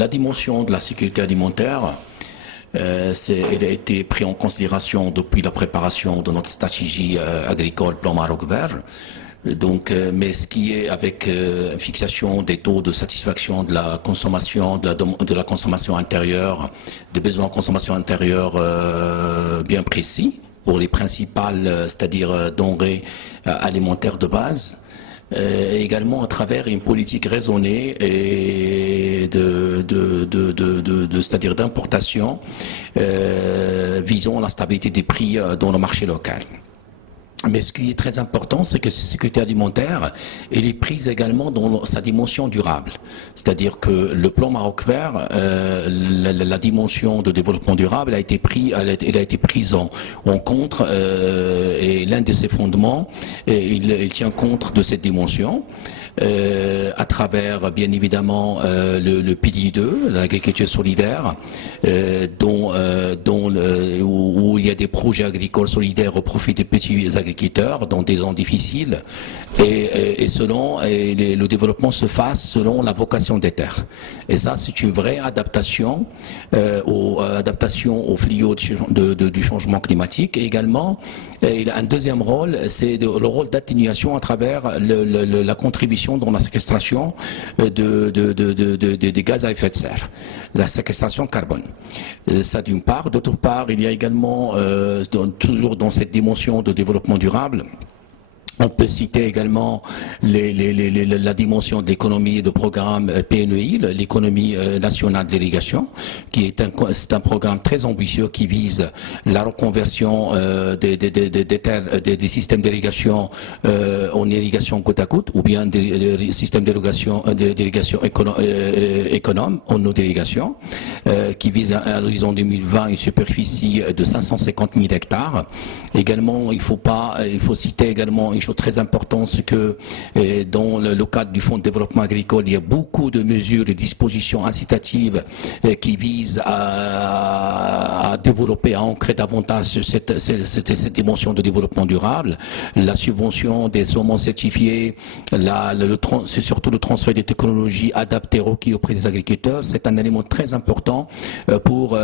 La dimension de la sécurité alimentaire, elle a été prise en considération depuis la préparation de notre stratégie agricole Plan Maroc Vert. Donc, mais ce qui est avec fixation des taux de satisfaction de la consommation, de la consommation intérieure, des besoins de consommation intérieure bien précis pour les principales, c'est-à-dire denrées alimentaires de base. Également à travers une politique raisonnée et c'est-à-dire d'importation visant la stabilité des prix dans le marché local. Mais ce qui est très important, c'est que cette sécurité alimentaire, elle est prise également dans sa dimension durable. C'est-à-dire que le plan Maroc Vert, la dimension de développement durable a été prise en compte et l'un de ses fondements, il tient compte de cette dimension. À travers bien évidemment le pilier 2, l'agriculture solidaire, où il y a des projets agricoles solidaires au profit des petits agriculteurs dans des zones difficiles, et le développement se fasse selon la vocation des terres. Et ça, c'est une vraie adaptation au fléau du changement climatique. Et également, il a un deuxième rôle, c'est le rôle d'atténuation à travers la contribution dans la séquestration des gaz à effet de serre, la séquestration carbone. Ça d'une part. D'autre part, il y a également, toujours dans cette dimension de développement durable, on peut citer également la dimension de l'économie et de programme PNEI, l'économie nationale d'irrigation, c'est un programme très ambitieux qui vise la reconversion des systèmes d'irrigation en irrigation côte à côte, ou bien des systèmes d'irrigation économe en eau d'irrigation, qui vise à l'horizon 2020 une superficie de 550 000 hectares. Également, il faut citer également une chose très importante, c'est que dans le cadre du Fonds de développement agricole, il y a beaucoup de mesures et dispositions incitatives qui visent à développer, à ancrer davantage cette dimension de développement durable. La subvention des semences certifiées, c'est surtout le transfert des technologies adaptées requises auprès des agriculteurs. C'est un élément très important pour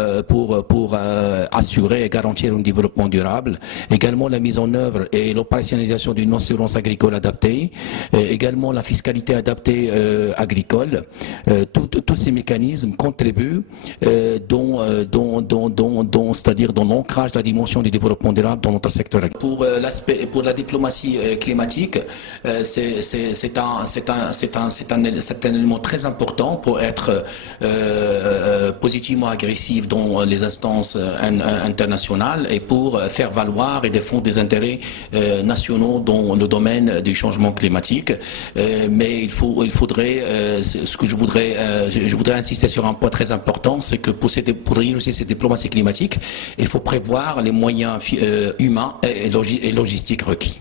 assurer et garantir un développement durable. Également la mise en œuvre et l'opérationnalisation d'une assurance agricole adaptée, également la fiscalité adaptée agricole. Tous ces mécanismes contribuent c'est-à-dire dans l'ancrage de la dimension du développement durable dans notre secteur agricole. Pour la diplomatie climatique, c'est un élément très important pour être positivement agressif dans les instances internationales et pour faire valoir et défendre des intérêts nationaux dans le domaine du changement climatique. Mais il faudrait, je voudrais insister sur un point très important, c'est que pour réussir cette diplomatie climatique, il faut prévoir les moyens humains et logistiques requis.